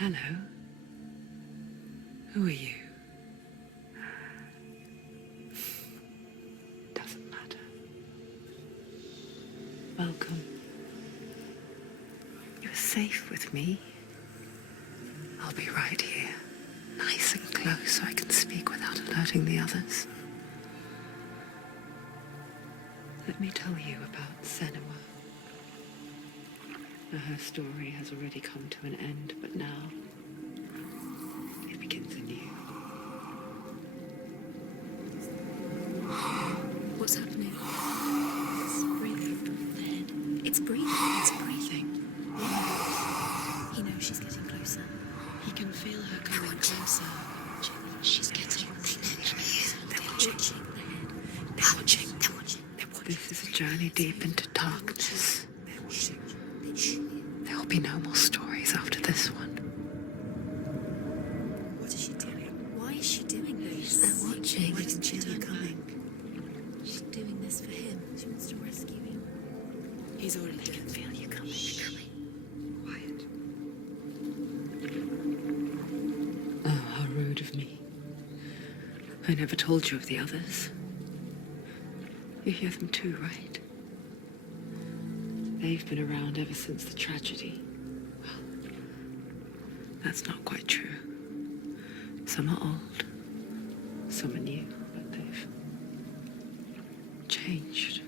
Hello. Who are you? Doesn't matter. Welcome. You're safe with me. I'll be right here, nice and close so I can speak without alerting the others. Let me tell you about Senua. Her story has already come to an end, but now it begins anew. What's happening? It's breathing. The head. It's breathing. It's breathing. He knows she's getting closer. He can feel her coming closer. She's getting closer. They're watching. The head. They're watching. They're watching. This is a journey deep into darkness. They're watching. There'll be no more stories after this one. What is she doing? Why is she doing this? They're watching. Why doesn't she feel her coming? She's doing this for him. She wants to rescue him. He's already dead. I can feel you coming. Quiet. Oh, how rude of me. I never told you of the others. You hear them too, right? They've been around ever since the tragedy. Well, that's not quite true. Some are old, some are new, but they've changed.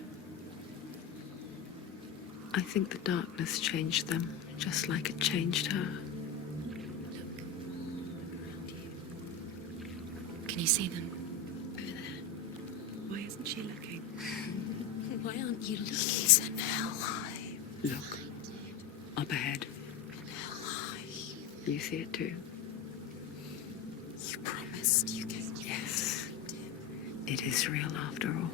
I think the darkness changed them, just like it changed her. Look. Around you. Can you see them? Over there. Why isn't she looking? Why aren't you looking? He's in hell high. Look, up ahead. Hell high. You see it too? You promised you gave. Yes. It is real after all.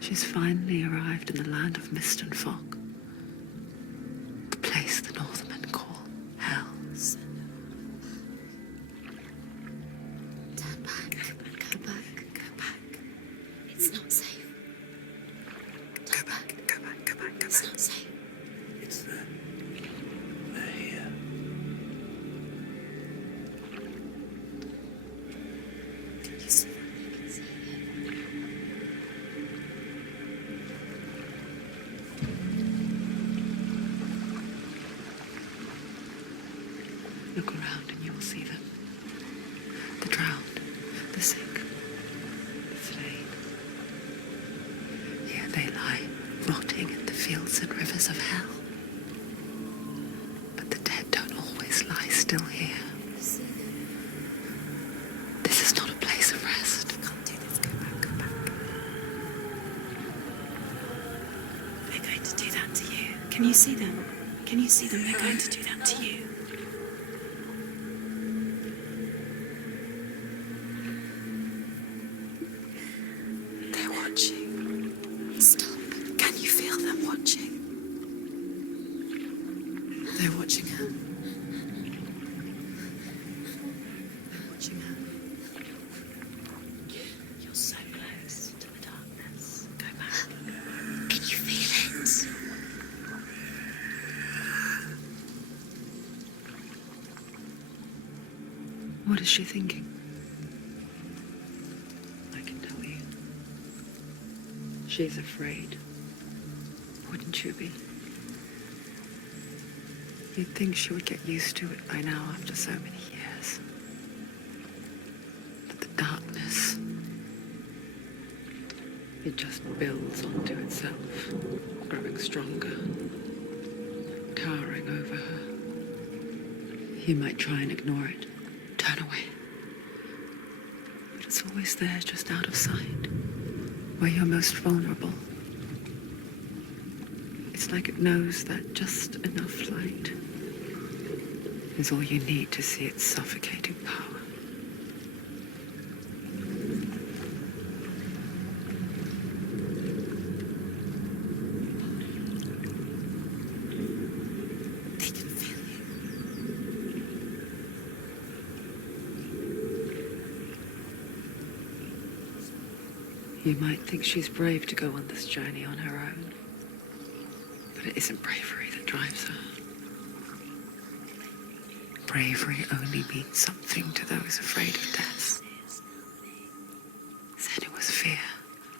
She's finally arrived in the land of mist and fog. The place the Northmen call Hell. Turn back. Go back. Go back. It's not safe. Go back, go back, go back, go It's back. not safe. It's them. They're here. You see them? You can see it. Look around and you will see them. The drowned, the sick, the slain. Here they lie, rotting in the fields and rivers of hell. But the dead don't always lie still here. You see them? This is not a place of rest. You can't do this. Go back. Go back. They're going to do that to you. Can you see them? Can you see them? They're going to do that to you. They're watching. Stop. Can you feel them watching? They're watching her. They're watching her. You're so close to the darkness. Go back. Can you feel it? What is she thinking? I can tell you. She's afraid. Wouldn't you be? You'd think she would get used to it by now after so many years. But the darkness, it just builds onto itself, growing stronger, towering over her. You might try and ignore it, turn away. But it's always there, just out of sight, where you're most vulnerable. It's like it knows that just enough light is all you need to see its suffocating power. They can feel you. You might think she's brave to go on this journey on her own, but it isn't bravery that drives her. bravery only means something to those afraid of death. Senua'S fear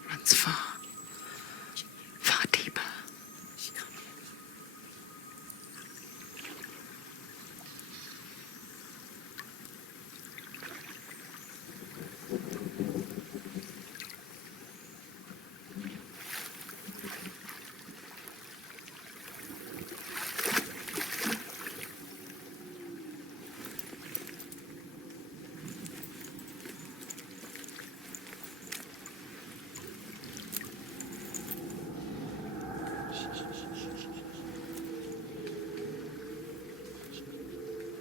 runs far, far deeper.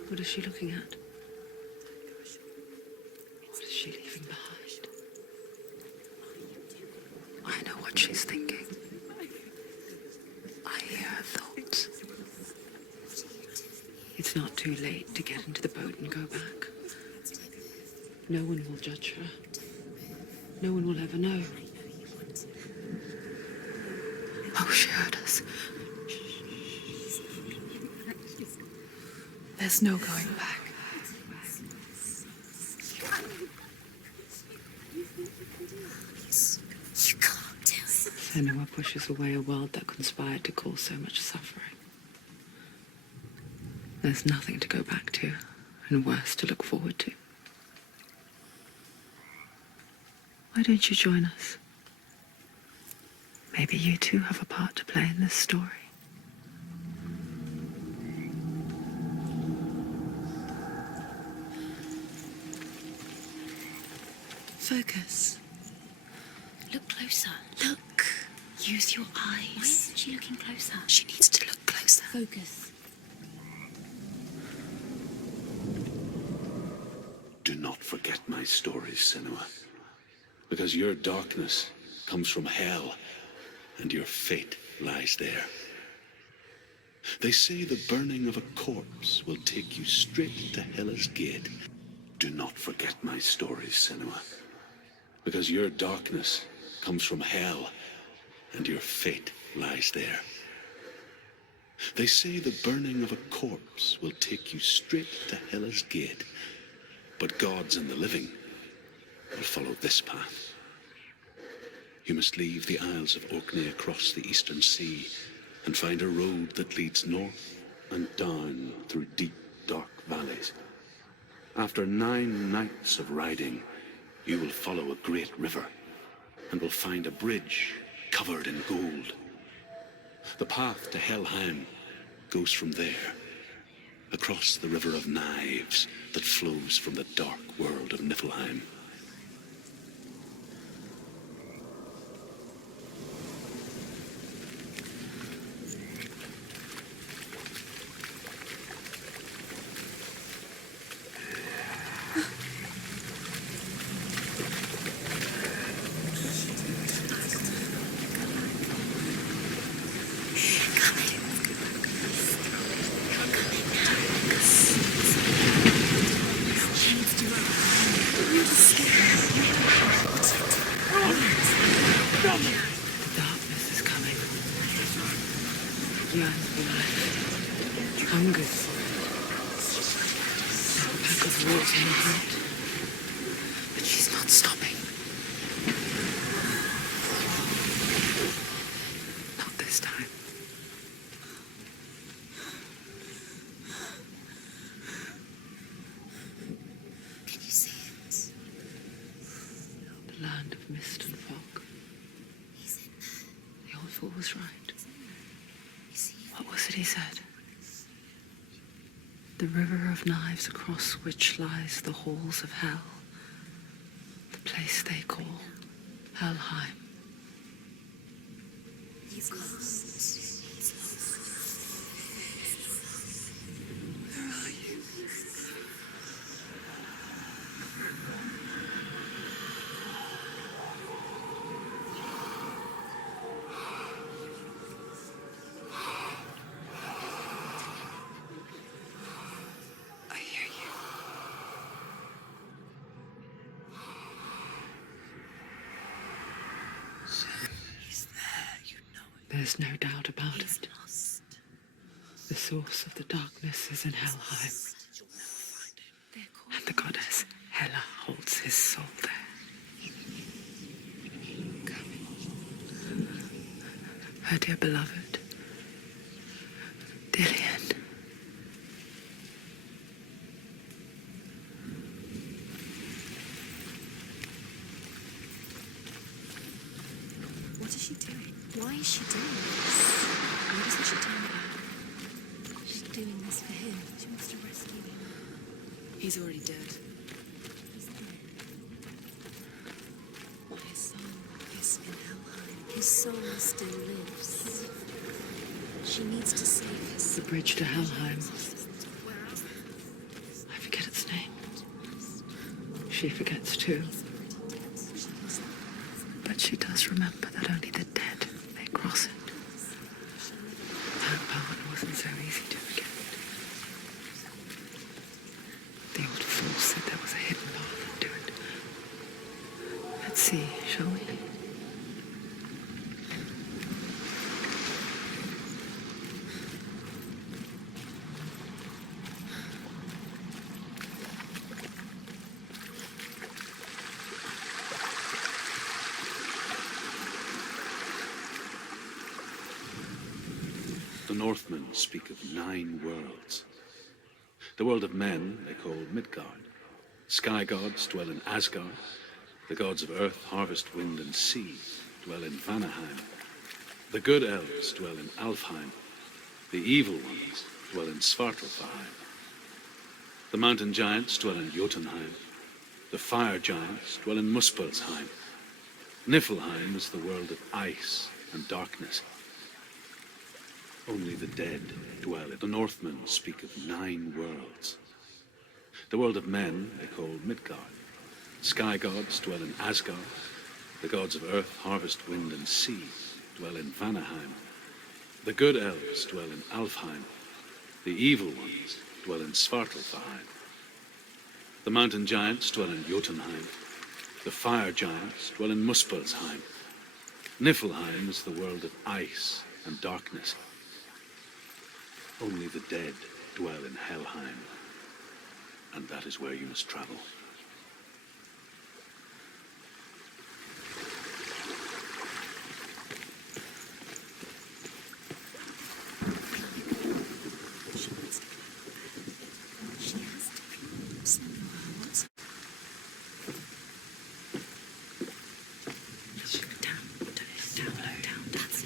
What is she looking at? What is she leaving behind? I know what she's thinking. I hear her thoughts. It's not too late to get into the boat and go back. No one will judge her. No one will ever know. Oh, she heard us. There's no going back. You can't do it. Senua pushes away a world that conspired to cause so much suffering. There's nothing to go back to, and worse to look forward to. Why don't you join us? Maybe you too have a part to play in this story. Focus. Look closer. Look. Use your eyes. Why isn't she looking closer? She needs to look closer. Focus. Do not forget my stories, Senua. Because your darkness comes from hell, and your fate lies there. They say the burning of a corpse will take you straight to Hellish gate. Do not forget my stories, Senua. Because your darkness comes from hell, and your fate lies there. They say the burning of a corpse will take you straight to Hellish gate, but gods and the living will follow this path. You must leave the Isles of Orkney across the eastern sea and find a road that leads north and down through deep, dark valleys. After 9 nights of riding, you will follow a great river and will find a bridge covered in gold. The path to Helheim goes from there, across the river of knives that flows from the dark world of Niflheim. Darkness is coming. Yearns for life. Hungers. Like a pack of wolves in her heart. But she's not stopping. Not this time. Can you see it? The land of mist and fog. He's in there. The old fool was right. You see it? What was it he said? The river of knives across which lies the halls of hell. The place they call Helheim. He's lost. He's lost. Where are you? I hear you. He's there. You know it. There's no doubt about He's it. lost. The source of the darkness is in Helheim. You'll know his soul there. Her dear beloved, Dillian. What is she doing? Why is she doing this? Why doesn't she tell me that? She's doing this for him. She wants to rescue him. He's already dead. He's dead. His soul is in Helheim. His soul still lives. She needs to save his The soul. bridge to Helheim. Where else? I forget its name. She forgets too. But she does remember that only the dead may cross it. That part wasn't so easy to forget. The old fool said there was a hidden path to it. Let's see, shall we? The Northmen speak of 9 worlds. The world of men they call Midgard. Sky gods dwell in Asgard. The gods of earth, harvest, wind, and sea dwell in Vanaheim. The good elves dwell in Alfheim. The evil ones dwell in Svartalfheim. The mountain giants dwell in Jotunheim. The fire giants dwell in Muspelheim. Niflheim is the world of ice and darkness. Only the dead dwell in. The Northmen speak of 9 worlds. The world of men they call Midgard. Sky gods dwell in Asgard. The gods of earth, harvest, wind, and sea dwell in Vanaheim. The good elves dwell in Alfheim. The evil ones dwell in Svartalfheim. The mountain giants dwell in Jotunheim. The fire giants dwell in Muspelheim. Niflheim is the world of ice and darkness. Only the dead dwell in Helheim, and that is where you must travel. She has to. Senua, what's Down. That's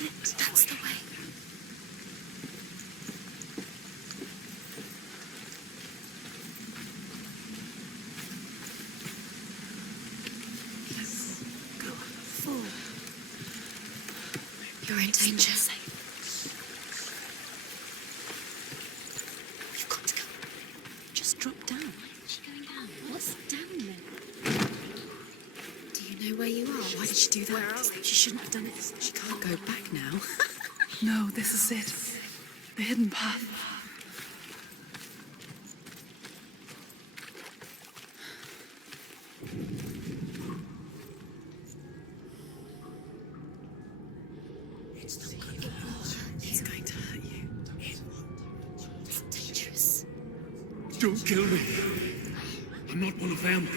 it. That's the way. Go on. Forward. You're in danger. We've got to go. Just drop down. Why is she going down? What's down there? Do you know where you are? Why did she do that? Where are we? She shouldn't have done it. She can't go back now. No, this is it. The hidden path. He's going to hurt you. It's dangerous. Don't kill me. I'm not one of them.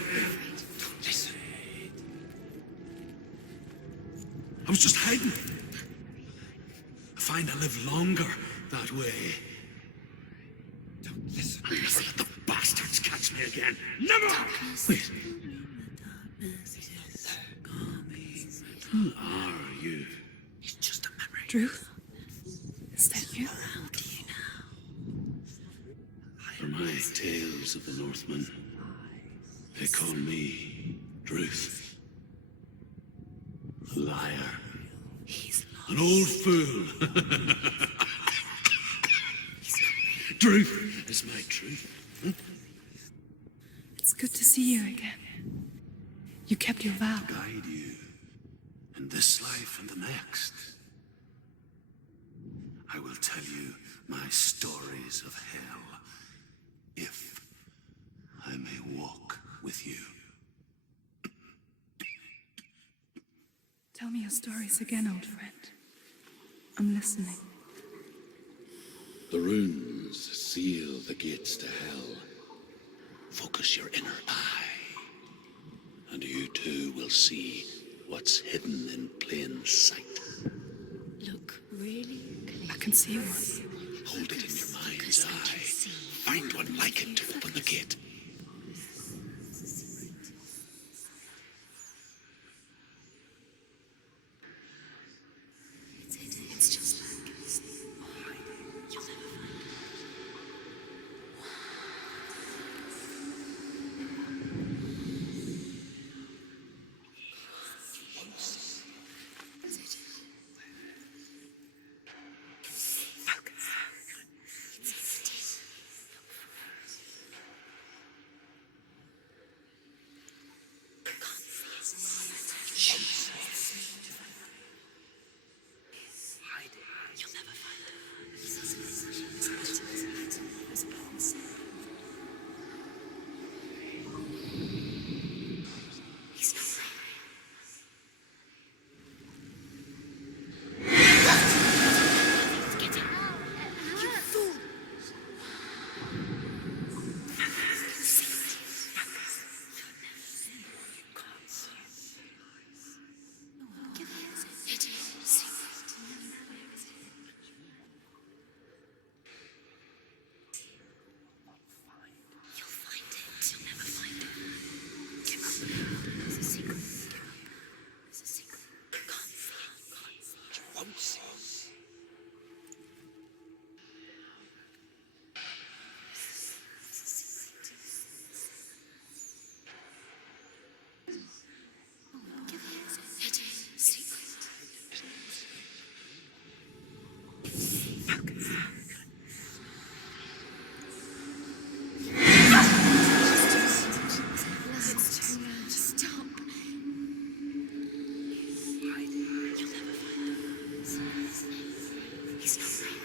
Listen. I was just hiding. I find I live longer that way. Don't listen. I'll never let the bastards catch me again. Never! Wait. Who are you? It's just a memory. Druth? Is that you? For my tales of the Northmen, they call me Druth. A liar. An old fool. Druth is my truth. It's good to see you again. You kept your vow. Guide you in this life and the next. I will tell you my stories of hell, if I may walk with you. Tell me your stories again, old friend. I'm listening. The runes seal the gates to hell. focus your inner eye, and you too will see what's hidden in plain sight. Look really clearly. I can see one. Hold it in your mind's eye. Find one like it to open the gate. It's just like you'll never find it. You'll never find it. He's not right. Get out! You fool! Give it. It is secret. You'll find it. You'll never find it. Give up. It's a secret. Give up. It's a secret. You can't see it. You can't see it. You won't see it. It's a secret. Give it. It is secret. It's too loud. Stop. You'll never find him. He's not right.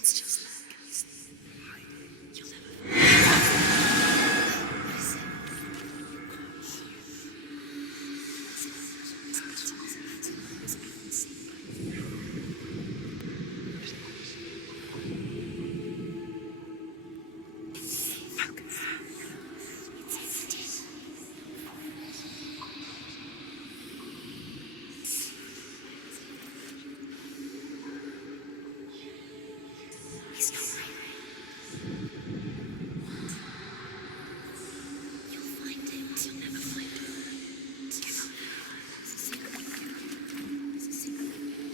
It's just like you'll never What is it? He's not right. You'll find it. You'll never find it. Give up. It's a secret. It's a secret. See it.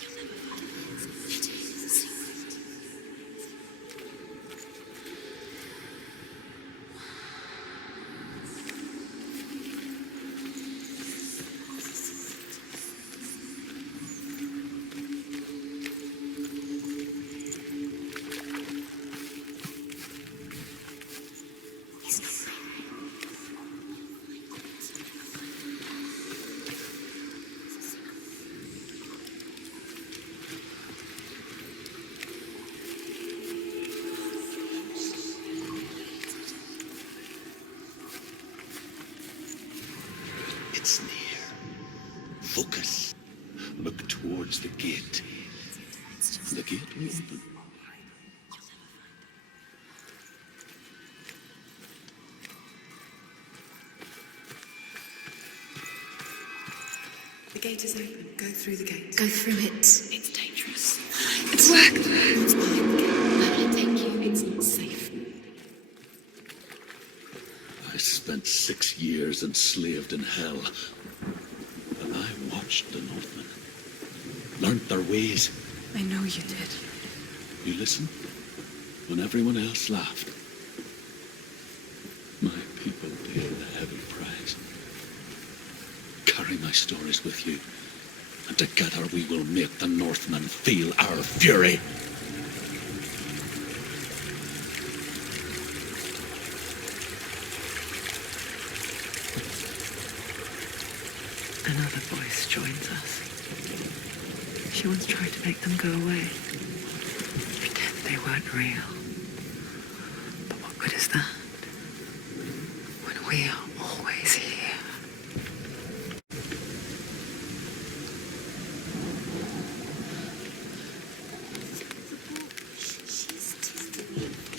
You'll never find it. It is a secret. He's not right. It's near. Focus. Look towards the gate. The gate will open. The gate is open. Go through the gate. Go through it. It's dangerous. It's worked. What's behind the gate? Where will it take you? It's not safe. I spent 6 years enslaved in hell. And I watched the Northmen. Learned their ways. I know you did. You listened when everyone else laughed. My people paid a heavy price. Carry my stories with you, and together we will make the Northmen feel our fury. Another voice joins us. She once tried to make them go away. Pretend they weren't real. But what good is that? When we are always here.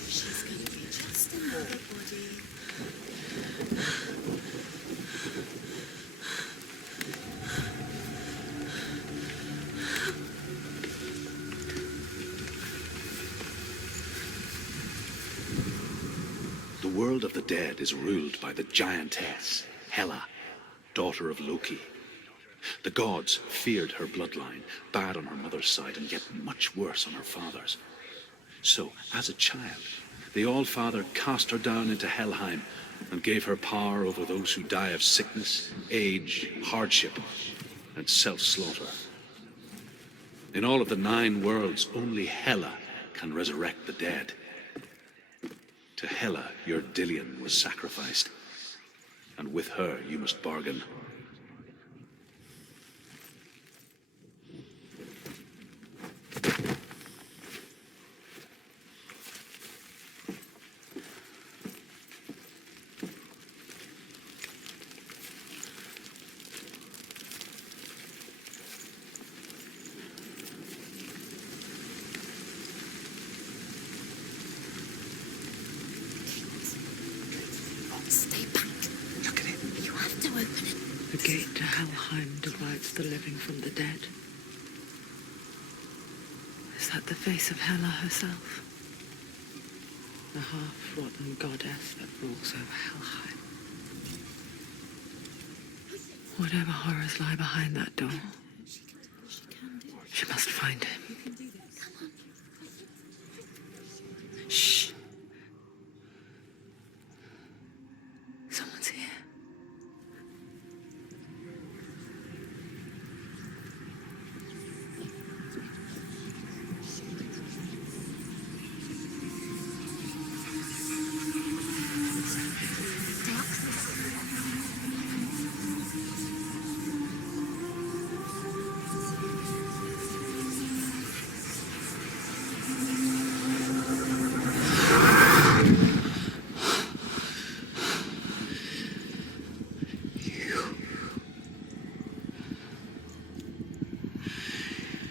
She's going to be just another body. The world of the dead is ruled by the giantess, Hela, daughter of Loki. The gods feared her bloodline, bad on her mother's side, and yet much worse on her father's. So, as a child, the All-Father cast her down into Helheim and gave her power over those who die of sickness, age, hardship, and self-slaughter. In all of the 9 worlds, only Hela can resurrect the dead. To Hela, your Dillion was sacrificed, and with her you must bargain. Stay back. Look at it. You have to open it. The gate to Helheim divides the living from the dead. Is that the face of Hela herself? The half-rotten goddess that rules over Helheim. Whatever horrors lie behind that door, she must find him. Shh. Someone's here.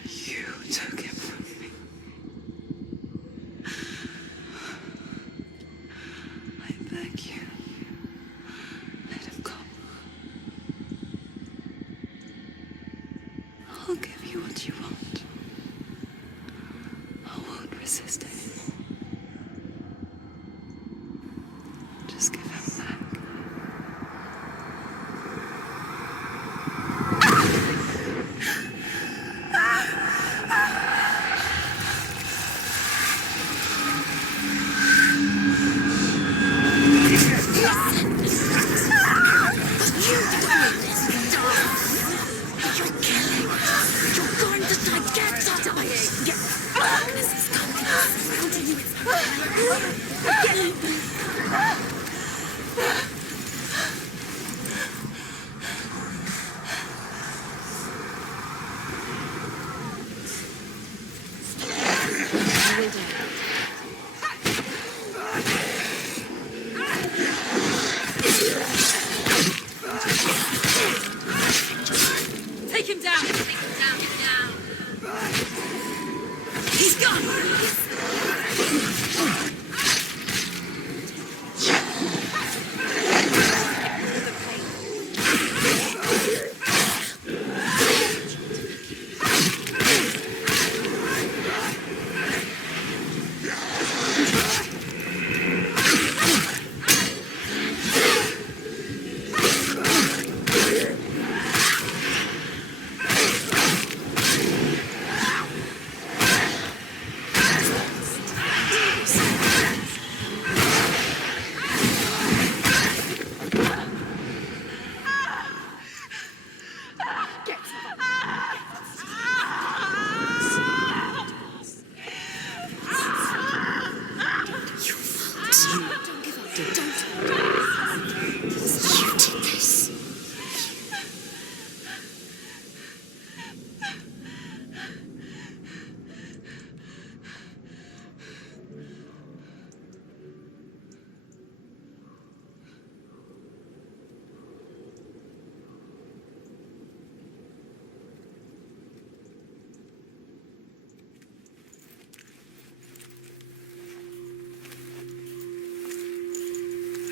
You took him from me. I beg you, let him go. I'll give you what you want. I won't resist anymore. Just give him back. Take him down. He's gone.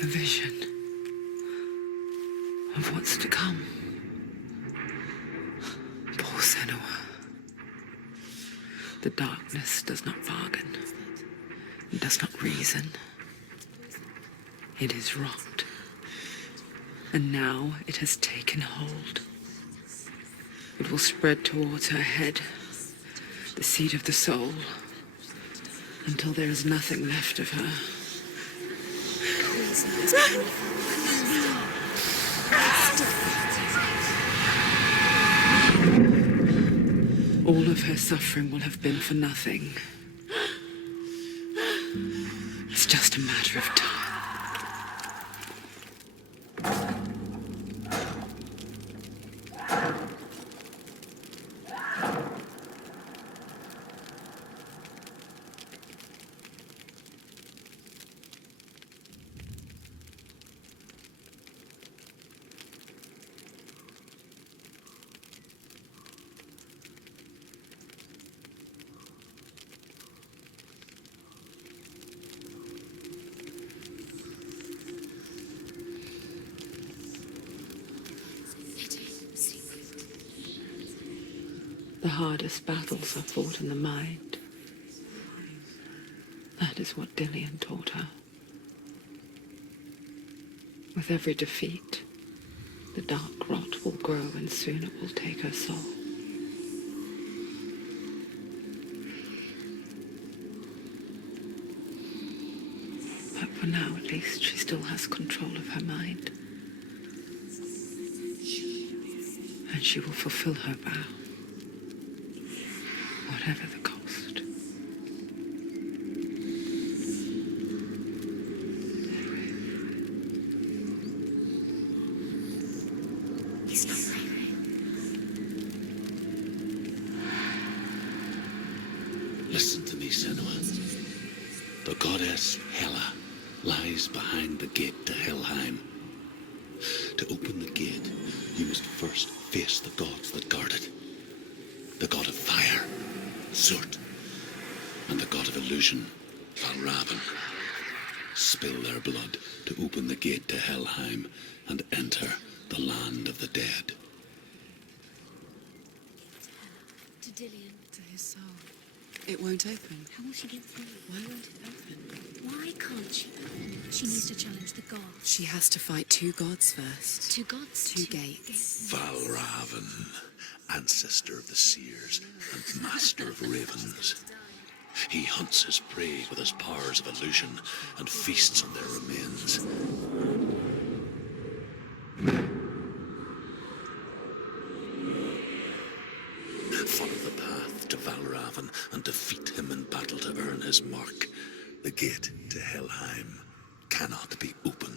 vision of what's to come. Poor Senua. The darkness does not bargain. It does not reason. It is wrought. And now it has taken hold. It will spread towards her head, the seat of the soul, until there is nothing left of her. All of her suffering will have been for nothing. It's just a matter of time. The hardest battles are fought in the mind. That is what Dillian taught her. With every defeat, the dark rot will grow and soon it will take her soul. But for now, at least, she still has control of her mind. And she will fulfill her vow. Whatever the cost. He's not leaving. Listen to me, Senua. The goddess Hela lies behind the gate to Helheim. To open the gate, you must first face the gods that guard it. The god of fire, Zurt, and the god of illusion, Valravn. Spill their blood to open the gate to Helheim and enter the land of the dead. To Dillian. To his soul. It won't open. How will she get through? Why won't it open? Why can't she? She needs to challenge the gods. She has to fight two gods first. Two gods? Two gates. Valravn, ancestor of the seers and master of ravens. He hunts his prey with his powers of illusion and feasts on their remains. Follow the path to Valravn and defeat him in battle to earn his mark. The gate to Helheim cannot be opened.